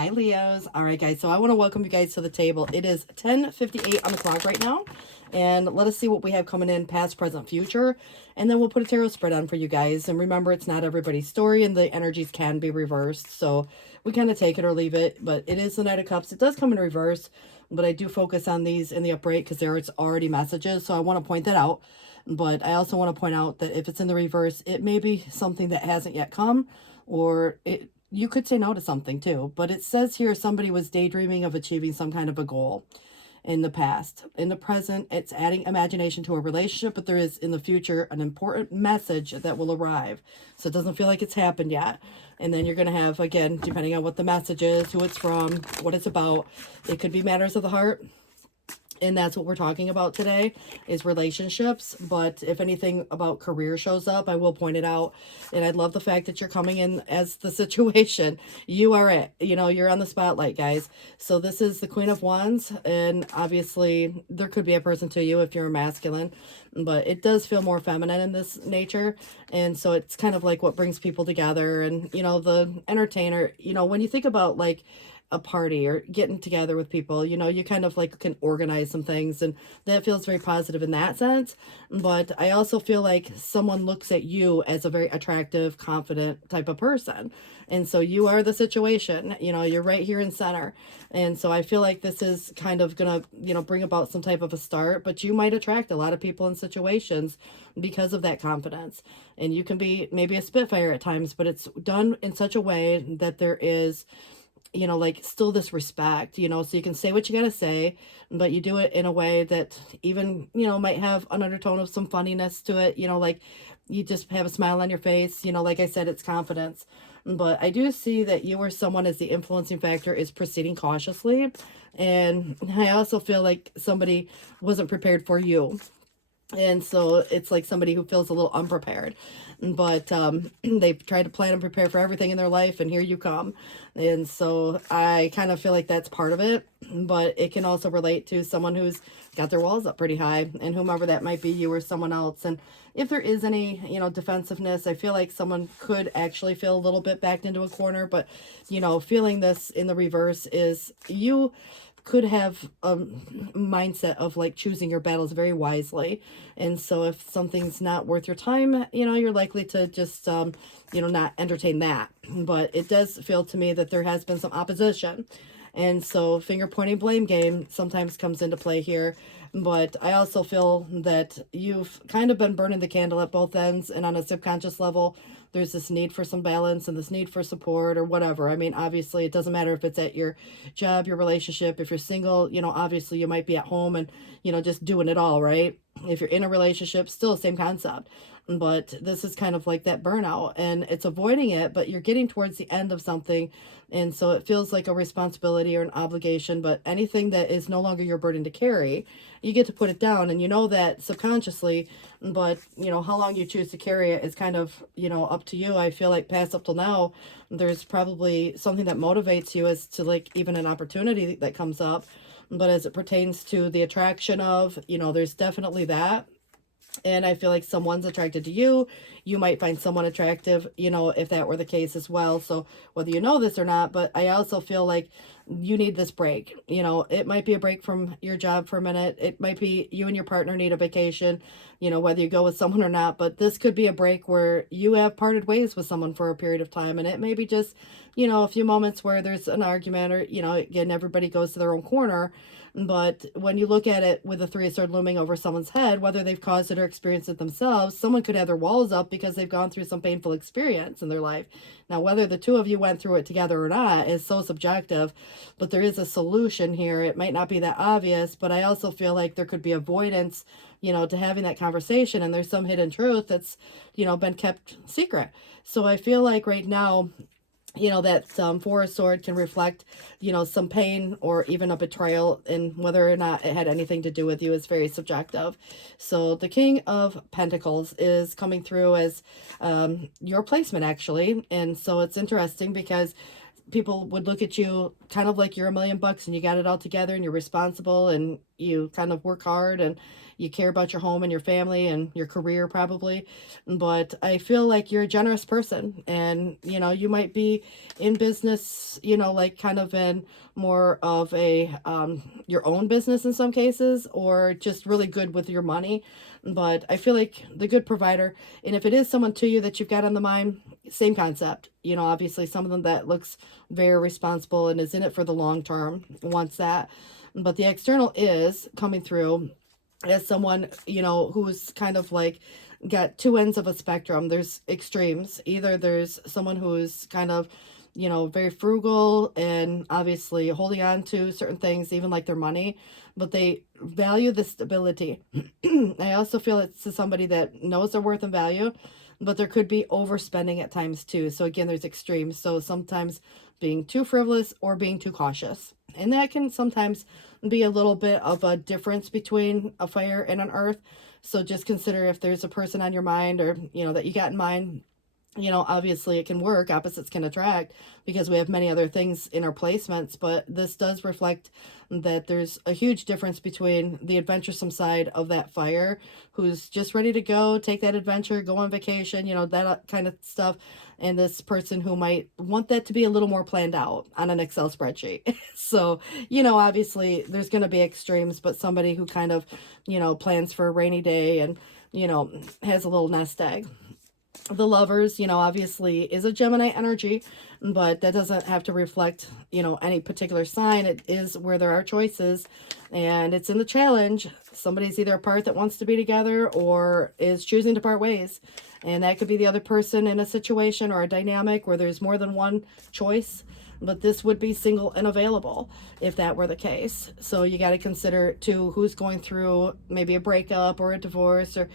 Hi, Leos. All right, guys. So I want to welcome you guys to the table. It is 10:58 on the clock right now. And let us see what we have coming in past, present, future. And then we'll put a tarot spread on for you guys. And remember, it's not everybody's story and the energies can be reversed. So we kind of take it or leave it. But it is the Knight of Cups. It does come in reverse. But I do focus on these in the upright because there's already messages. So I want to point that out. But I also want to point out that if it's in the reverse, it may be something that hasn't yet come, or you could say no to something too. But it says here somebody was daydreaming of achieving some kind of a goal in the past. In the present, it's adding imagination to a relationship, but there is in the future an important message that will arrive. So it doesn't feel like it's happened yet. And then you're going to have, again, depending on what the message is, who it's from, what it's about, it could be matters of the heart. And that's what we're talking about today is relationships. But if anything about career shows up, I will point it out. And I love the fact that you're coming in as the situation. You are it. You know, you're on the spotlight, guys. So this is the Queen of Wands. And obviously there could be a person to you if you're a masculine. But it does feel more feminine in this nature. And so it's kind of like what brings people together. And, you know, the entertainer, you know, when you think about like a party or getting together with people, you know, you kind of like can organize some things, and that feels very positive in that sense. But I also feel like someone looks at you as a very attractive, confident type of person, and so you are the situation, you know, you're right here in center. And so I feel like this is kind of gonna, you know, bring about some type of a start, but you might attract a lot of people in situations because of that confidence. And you can be maybe a spitfire at times, but it's done in such a way that there is, you know, like still this respect, you know, so you can say what you got to say, but you do it in a way that even, you know, might have an undertone of some funniness to it, you know, like you just have a smile on your face, you know, like I said, it's confidence. But I do see that you or someone as the influencing factor is proceeding cautiously. And I also feel like somebody wasn't prepared for you, and so it's like somebody who feels a little unprepared, but they've tried to plan and prepare for everything in their life, and here you come. And so I kind of feel like that's part of it, but it can also relate to someone who's got their walls up pretty high, and whomever that might be, you or someone else. And if there is any, you know, defensiveness, I feel like someone could actually feel a little bit backed into a corner. But, you know, feeling this in the reverse is you could have a mindset of like choosing your battles very wisely. And so if something's not worth your time, you know, you're likely to just you know, not entertain that. But it does feel to me that there has been some opposition, and so finger pointing blame game sometimes comes into play here. But I also feel that you've kind of been burning the candle at both ends, and on a subconscious level there's this need for some balance and this need for support or whatever. I mean, obviously it doesn't matter if it's at your job, your relationship. If you're single, you know, obviously you might be at home and, you know, just doing it all, right? If you're in a relationship, still same concept. But this is kind of like that burnout, and it's avoiding it, but you're getting towards the end of something. And so it feels like a responsibility or an obligation, but anything that is no longer your burden to carry, you get to put it down, and you know that subconsciously. But, you know, how long you choose to carry it is kind of, you know, up to you. I feel like past up till now, there's probably something that motivates you as to like even an opportunity that comes up. But as it pertains to the attraction of, you know, there's definitely that. And I feel like someone's attracted to you. You might find someone attractive, you know, if that were the case as well. So whether you know this or not, but I also feel like you need this break. You know, it might be a break from your job for a minute. It might be you and your partner need a vacation, you know, whether you go with someone or not. But this could be a break where you have parted ways with someone for a period of time. And it may be just, you know, a few moments where there's an argument, or, you know, again, everybody goes to their own corner. But when you look at it with a three of swords looming over someone's head, whether they've caused it or experienced it themselves, someone could have their walls up because they've gone through some painful experience in their life. Now, whether the two of you went through it together or not is so subjective, but there is a solution here. It might not be that obvious, but I also feel like there could be avoidance, you know, to having that conversation, and there's some hidden truth that's, you know, been kept secret. So I feel like right now, you know, that four of sword can reflect, you know, some pain or even a betrayal, and whether or not it had anything to do with you is very subjective. So the King of Pentacles is coming through as your placement, actually. And so it's interesting because people would look at you kind of like you're $1,000,000 and you got it all together and you're responsible and you kind of work hard and you care about your home and your family and your career probably. But I feel like you're a generous person, and you might be in business, like kind of in more of a your own business in some cases, or just really good with your money. But I feel like the good provider, and if it is someone to you that you've got on the mind, same concept. Obviously someone that looks very responsible and is in it for the long term wants that. But the external is coming through as someone, who's kind of like got two ends of a spectrum. There's extremes. Either there's someone who's kind of, very frugal and obviously holding on to certain things, even like their money, but they value the stability. I also feel it's somebody that knows their worth and value, but there could be overspending at times too. So again, there's extremes. So sometimes being too frivolous or being too cautious. And that can sometimes be a little bit of a difference between a fire and an earth. So just consider if there's a person on your mind, or, that you got in mind. Obviously it can work, opposites can attract, because we have many other things in our placements, but this does reflect that there's a huge difference between the adventuresome side of that fire, who's just ready to go, take that adventure, go on vacation, that kind of stuff, and this person who might want that to be a little more planned out on an Excel spreadsheet. So, obviously there's going to be extremes, but somebody who kind of, plans for a rainy day and, has a little nest egg. The Lovers, obviously is a Gemini energy, but that doesn't have to reflect, any particular sign. It is where there are choices, and it's in the challenge. Somebody's either a part that wants to be together or is choosing to part ways. And that could be the other person in a situation or a dynamic where there's more than one choice. But this would be single and available if that were the case. So you got to consider too who's going through maybe a breakup or a divorce, or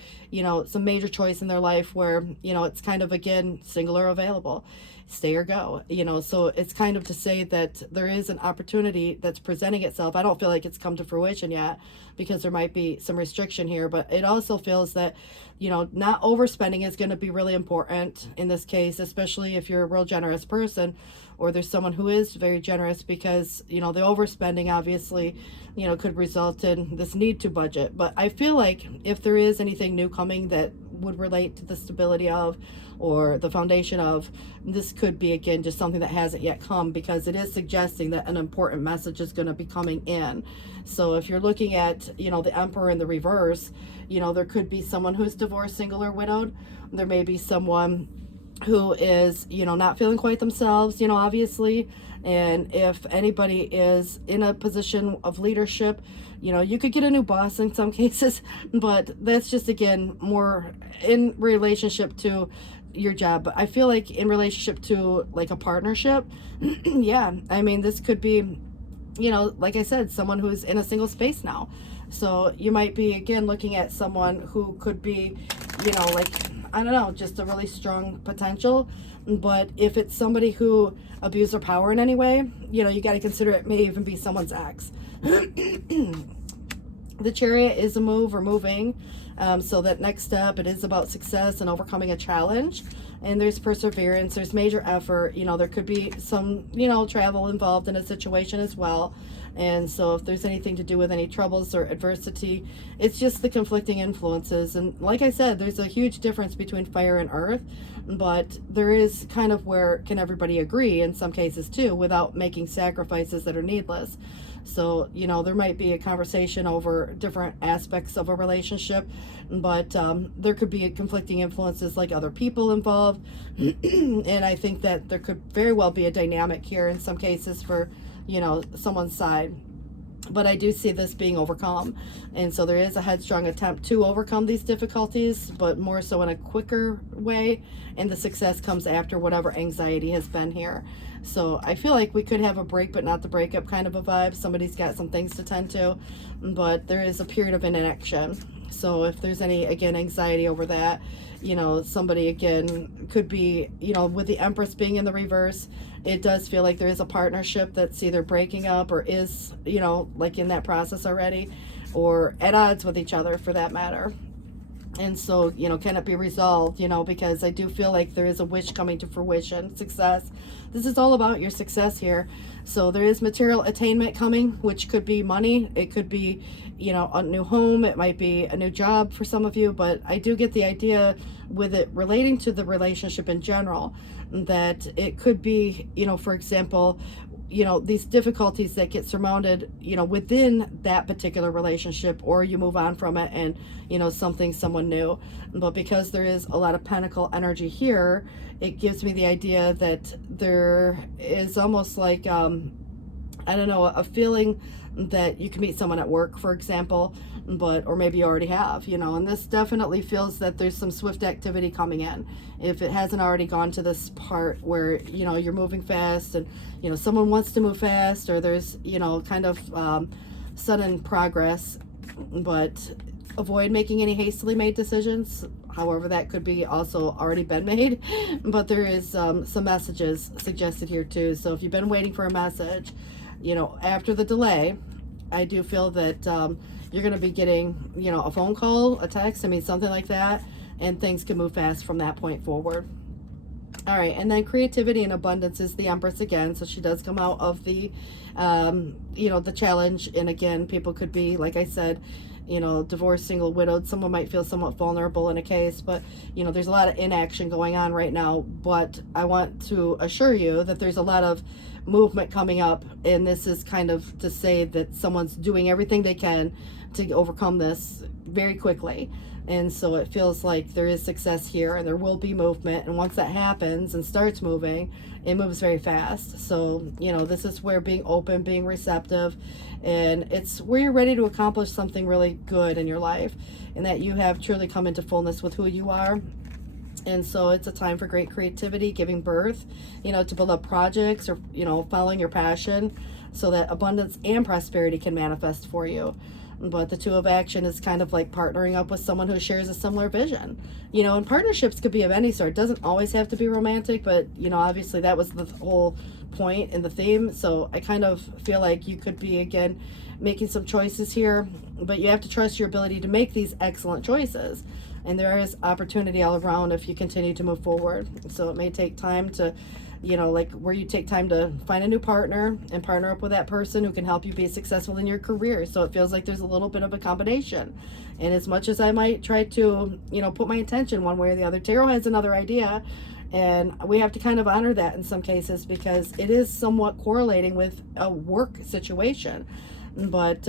some major choice in their life where it's kind of, again, single or available, stay or go. So it's kind of to say that there is an opportunity that's presenting itself. I don't feel like it's come to fruition yet, because there might be some restriction here, but it also feels that not overspending is going to be really important in this case, especially if you're a real generous person, or there's someone who is very generous, because the overspending obviously could result in this need to budget. But I feel like if there is anything new coming that would relate to the stability of, or the foundation of, this could be, again, just something that hasn't yet come, because it is suggesting that an important message is going to be coming in. So if you're looking at the Emperor in the reverse, there could be someone who's divorced, single, or widowed. There may be someone who is not feeling quite themselves, obviously. And if anybody is in a position of leadership, you could get a new boss in some cases, but that's just, again, more in relationship to your job. But I feel like in relationship to like a partnership, yeah, I mean, this could be, like I said, someone who's in a single space now. So you might be, again, looking at someone who could be, like, I don't know, just a really strong potential. But if it's somebody who abused their power in any way, you got to consider it may even be someone's ex. The Chariot is a move or moving. So that next step, it is about success and overcoming a challenge. And there's perseverance, there's major effort. There could be some, travel involved in a situation as well. And so if there's anything to do with any troubles or adversity, it's just the conflicting influences. And like I said, there's a huge difference between fire and earth, but there is kind of where can everybody agree in some cases too, without making sacrifices that are needless. So, there might be a conversation over different aspects of a relationship, but there could be conflicting influences like other people involved. And I think that there could very well be a dynamic here in some cases for, someone's side. But I do see this being overcome. And so there is a headstrong attempt to overcome these difficulties, but more so in a quicker way. And the success comes after whatever anxiety has been here. So I feel like we could have a break, but not the breakup kind of a vibe. Somebody's got some things to tend to, but there is a period of inaction. So if there's any, again, anxiety over that, somebody, again, could be, with the Empress being in the reverse, it does feel like there is a partnership that's either breaking up or is, like in that process already, or at odds with each other for that matter. And so, can it be resolved? Because I do feel like there is a wish coming to fruition, success. This is all about your success here. So there is material attainment coming, which could be money. It could be, a new home. It might be a new job for some of you. But I do get the idea with it relating to the relationship in general, that it could be, for example, these difficulties that get surmounted, within that particular relationship, or you move on from it and, someone new. But because there is a lot of pentacle energy here, it gives me the idea that there is almost like, I don't know, a feeling that you can meet someone at work, for example, or maybe you already have, and this definitely feels that there's some swift activity coming in. If it hasn't already gone to this part where, you're moving fast and, someone wants to move fast, or there's, kind of sudden progress, but avoid making any hastily made decisions. However, that could be also already been made, but there is some messages suggested here too. So if you've been waiting for a message, after the delay, I do feel that you're going to be getting, a phone call, a text, something like that, and things can move fast from that point forward. All right, and then creativity and abundance is the Empress again, so she does come out of the, the challenge, and again, people could be, like I said, divorced, single, widowed. Someone might feel somewhat vulnerable in a case, but, there's a lot of inaction going on right now, but I want to assure you that there's a lot of movement coming up, and this is kind of to say that someone's doing everything they can to overcome this very quickly. And so it feels like there is success here, and there will be movement, and once that happens and starts moving, it moves very fast. So this is where being open, being receptive, and it's where you're ready to accomplish something really good in your life, and that you have truly come into fullness with who you are. And so it's a time for great creativity, giving birth, to build up projects, or, following your passion, so that abundance and prosperity can manifest for you. But the two of action is kind of like partnering up with someone who shares a similar vision. And partnerships could be of any sort. It doesn't always have to be romantic, but, obviously that was the whole point in the theme. So I kind of feel like you could be, again, making some choices here, but you have to trust your ability to make these excellent choices. And there is opportunity all around if you continue to move forward. So it may take time to, like where you take time to find a new partner and partner up with that person who can help you be successful in your career. So it feels like there's a little bit of a combination. And as much as I might try to, put my intention one way or the other, tarot has another idea. And we have to kind of honor that in some cases, because it is somewhat correlating with a work situation. But,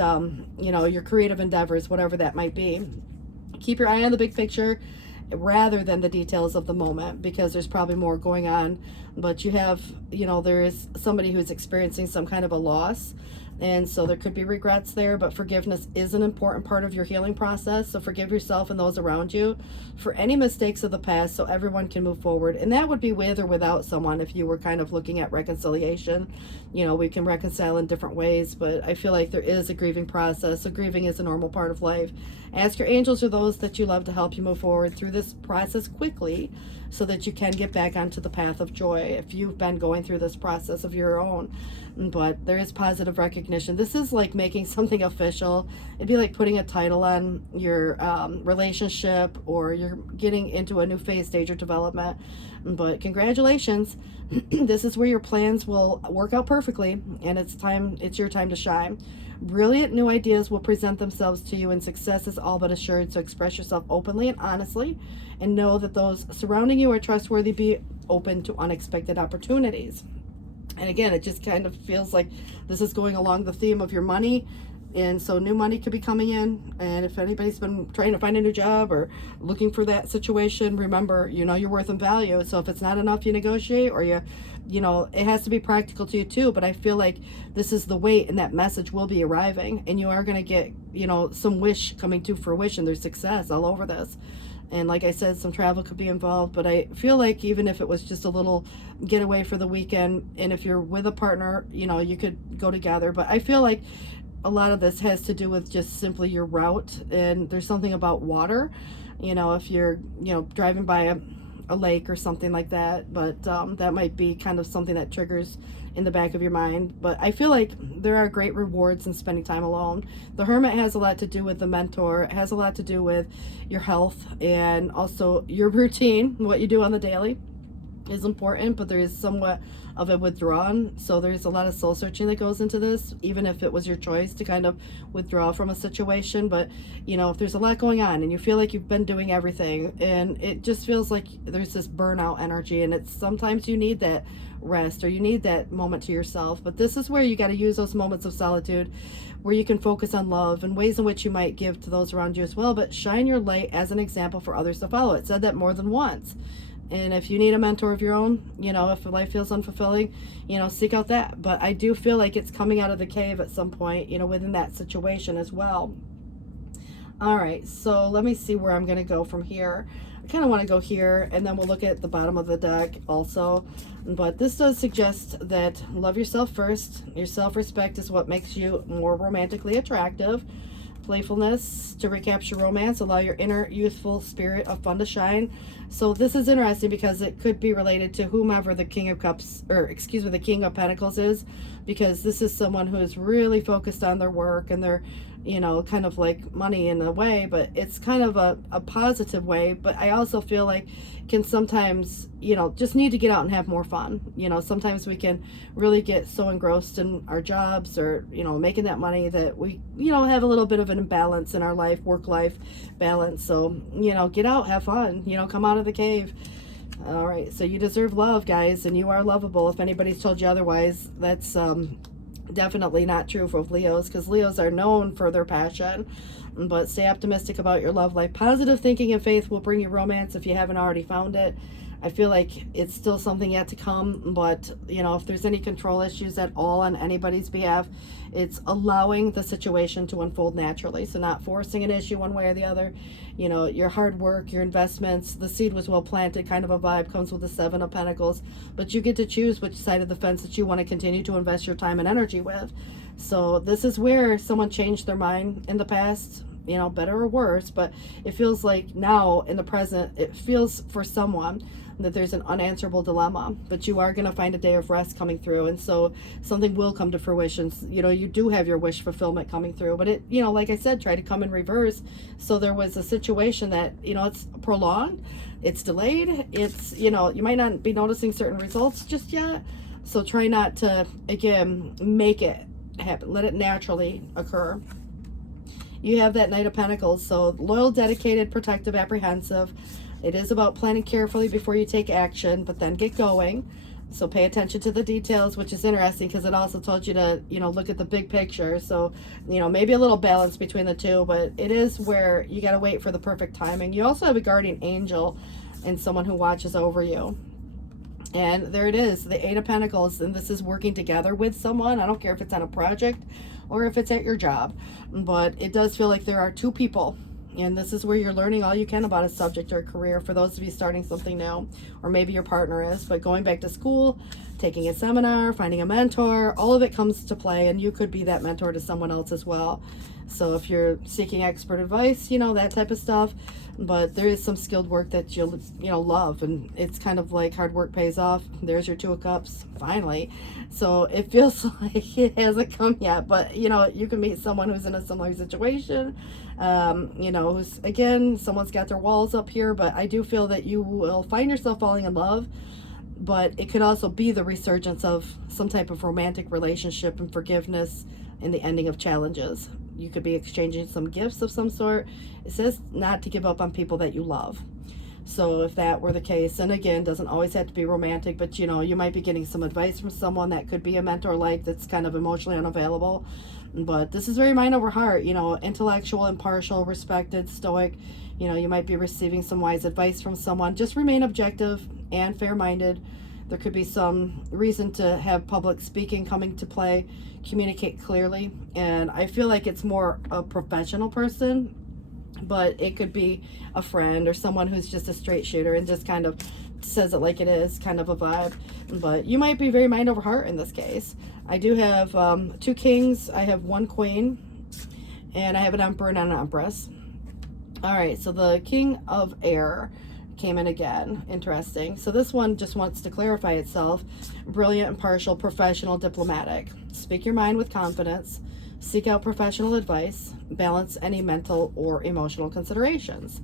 your creative endeavors, whatever that might be, keep your eye on the big picture rather than the details of the moment, because there's probably more going on. But you have, there is somebody who's experiencing some kind of a loss, and so there could be regrets there, but forgiveness is an important part of your healing process. So forgive yourself and those around you for any mistakes of the past, so everyone can move forward. And that would be with or without someone. If you were kind of looking at reconciliation, we can reconcile in different ways, but I feel like there is a grieving process. So grieving is a normal part of life. Ask your angels or those that you love to help you move forward through this process quickly, so that you can get back onto the path of joy if you've been going through this process of your own. But there is positive recognition. This is like making something official. It'd be like putting a title on your relationship, or you're getting into a new phase, stage, or development. But congratulations. This is where your plans will work out perfectly, and it's your time to shine. Brilliant new ideas will present themselves to you, and success is all but assured. So express yourself openly and honestly, and know that those surrounding you are trustworthy. Be open to unexpected opportunities. And again, it just kind of feels like this is going along the theme of your money. And so new money could be coming in. And if anybody's been trying to find a new job or looking for that situation, remember, your worth and value. So if it's not enough, you negotiate, or it has to be practical to you too. But I feel like this is the weight, and that message will be arriving, and you are going to get, some wish coming to fruition. There's success all over this. And like I said, some travel could be involved, but I feel like even if it was just a little getaway for the weekend, and if you're with a partner, you could go together. But I feel like a lot of this has to do with just simply your route, and there's something about water. If you're, driving by a lake or something like that. But that might be kind of something that triggers in the back of your mind. But I feel like there are great rewards in spending time alone. The Hermit has a lot to do with the Mentor. It has a lot to do with your health and also your routine, what you do on the daily is important, but there is somewhat of a withdrawn. So there's a lot of soul searching that goes into this, even if it was your choice to kind of withdraw from a situation. But you know, if there's a lot going on and you feel like you've been doing everything and it just feels like there's this burnout energy, and it's sometimes you need that rest or you need that moment to yourself. But this is where you got to use those moments of solitude where you can focus on love and ways in which you might give to those around you as well, but shine your light as an example for others to follow. It said that more than once. And if you need a mentor of your own, you know, if life feels unfulfilling, you know, seek out that. But I do feel like it's coming out of the cave at some point, you know, within that situation as well. All right, so let me see where I'm going to go from here. I kind of want to go here, and then we'll look at the bottom of the deck also. But this does suggest that love yourself first. Your self-respect is what makes you more romantically attractive. Playfulness to recapture romance, allow your inner youthful spirit of fun to shine. So this is interesting because it could be related to whomever the King of Cups, or excuse me, the King of Pentacles is, because this is someone who is really focused on their work and their, you know, kind of like money in a way, but it's kind of a positive way. But I also feel like can sometimes, you know, just need to get out and have more fun. You know, sometimes we can really get so engrossed in our jobs or, you know, making that money that we, you know, have a little bit of an imbalance in our life, work-life balance. So, you know, get out, have fun, you know, come out of the cave. All right, so you deserve love, guys, and you are lovable. If anybody's told you otherwise, that's definitely not true for Leos, because Leos are known for their passion. But stay optimistic about your love life. Positive thinking and faith will bring you romance if you haven't already found it. I feel like it's still something yet to come, but you know, if there's any control issues at all on anybody's behalf, it's allowing the situation to unfold naturally. So not forcing an issue one way or the other. You know, your hard work, your investments, the seed was well planted, kind of a vibe comes with the Seven of Pentacles, but you get to choose which side of the fence that you want to continue to invest your time and energy with. So this is where someone changed their mind in the past, you know, better or worse, but it feels like now in the present, it feels for someone that there's an unanswerable dilemma, but you are going to find a day of rest coming through. And so something will come to fruition. You know, you do have your wish fulfillment coming through, but it, you know, like I said, try to come in reverse. So there was a situation that, you know, it's prolonged, it's delayed, it's, you know, you might not be noticing certain results just yet. So try not to, again, make it happen. Let it naturally occur. You have that Knight of Pentacles. So loyal, dedicated, protective, apprehensive. It is about planning carefully before you take action, but then get going. So pay attention to the details, which is interesting because it also told you to, you know, look at the big picture. So, you know, maybe a little balance between the two, but it is where you got to wait for the perfect timing. You also have a guardian angel and someone who watches over you. And there it is, the Eight of Pentacles, and this is working together with someone. I don't care if it's on a project or if it's at your job, but it does feel like there are two people, and this is where you're learning all you can about a subject or a career for those of you starting something new, or maybe your partner is, but going back to school, taking a seminar, finding a mentor, all of it comes to play, and you could be that mentor to someone else as well. So if you're seeking expert advice, you know, that type of stuff, but there is some skilled work that you'll, you know, love, and it's kind of like hard work pays off. There's your Two of Cups, finally. So it feels like it hasn't come yet, but you know, you can meet someone who's in a similar situation, you know, who's, again, someone's got their walls up here, but I do feel that you will find yourself falling in love, but it could also be the resurgence of some type of romantic relationship and forgiveness in the ending of challenges. You could be exchanging some gifts of some sort. It says not to give up on people that you love. So if that were the case, and again, doesn't always have to be romantic, but you know, you might be getting some advice from someone that could be a mentor like that's kind of emotionally unavailable. But this is very mind over heart, you know, intellectual, impartial, respected, stoic. You know, you might be receiving some wise advice from someone. Just remain objective and fair-minded. There could be some reason to have public speaking coming to play. Communicate clearly, and I feel like it's more a professional person, but it could be a friend or someone who's just a straight shooter and just kind of says it like it is, kind of a vibe. But you might be very mind over heart in this case. I do have two kings, I have one queen, and I have an emperor and an empress. All right, so the King of Air came in again. Interesting. So this one just wants to clarify itself. Brilliant, impartial, professional, diplomatic. Speak your mind with confidence. Seek out professional advice. Balance any mental or emotional considerations.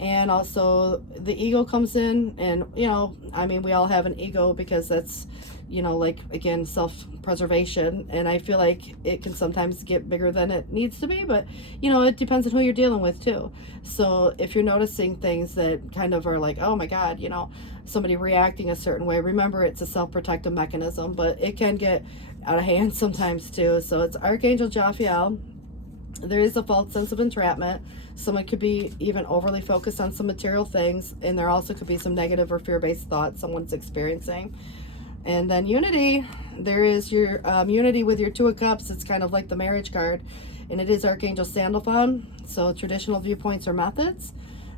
And also the ego comes in, and you know, I mean, we all have an ego because that's, you know, like, again, self-preservation, and I feel like it can sometimes get bigger than it needs to be, but you know, it depends on who you're dealing with too. So if you're noticing things that kind of are like, oh my god, you know, somebody reacting a certain way, remember it's a self-protective mechanism, but it can get out of hand sometimes too. So it's Archangel Jophiel. There is a false sense of entrapment. Someone could be even overly focused on some material things, and there also could be some negative or fear-based thoughts someone's experiencing. And then unity, there is your unity with your Two of Cups. It's kind of like the marriage card, and it is Archangel Sandalphon. So traditional viewpoints or methods.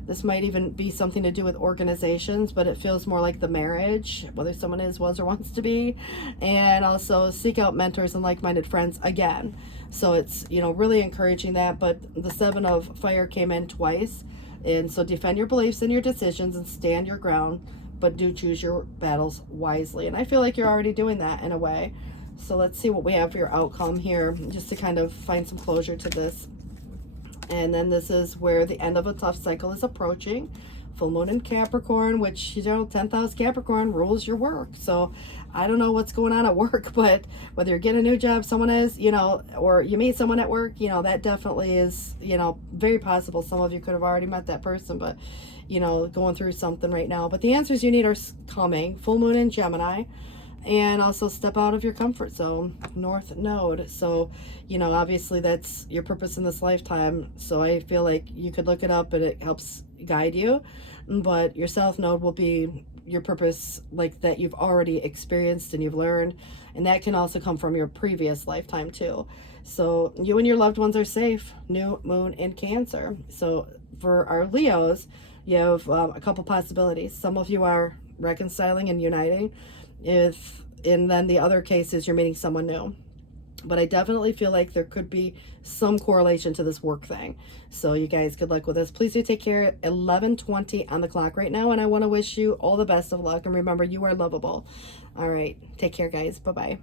This might even be something to do with organizations, but it feels more like the marriage, whether someone is, was, or wants to be. And also seek out mentors and like-minded friends again. So it's, you know, really encouraging that. But the Seven of Fire came in twice. And so defend your beliefs and your decisions and stand your ground, but do choose your battles wisely. And I feel like you're already doing that in a way. So let's see what we have for your outcome here, just to kind of find some closure to this. And then this is where the end of a tough cycle is approaching. Full moon in Capricorn, which, you know, 10th house Capricorn rules your work. So I don't know what's going on at work, but whether you're getting a new job, someone is, you know, or you meet someone at work, you know, that definitely is, you know, very possible. Some of you could have already met that person, but, you know, going through something right now. But the answers you need are coming. Full moon in Gemini. And also step out of your comfort zone, North Node. So, you know, obviously that's your purpose in this lifetime. So I feel like you could look it up and it helps guide you. But your South Node will be your purpose, like, that you've already experienced and you've learned. And that can also come from your previous lifetime too. So you and your loved ones are safe. New moon in Cancer. So for our Leos, you have a couple possibilities. Some of you are reconciling and uniting. And then the other case is you're meeting someone new. But I definitely feel like there could be some correlation to this work thing. So you guys, good luck with this. Please do take care. 11:20 on the clock right now, and I want to wish you all the best of luck. And remember, you are lovable. All right, take care, guys. Bye-bye.